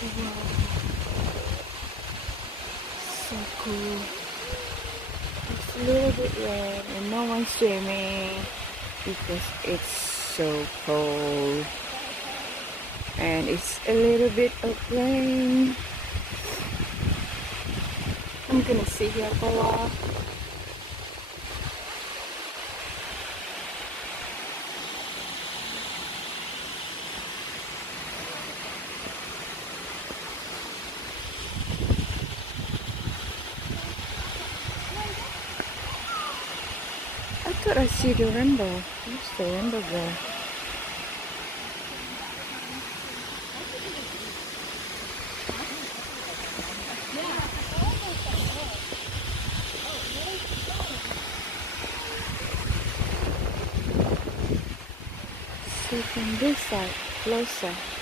Wow, so cool. It's a little bit wet and no one's swimming because it's so cold. And it's a little bit of rain. I'm gonna sit here for a while. I thought I see the rainbow. Where's the rainbow go? See from this side, closer.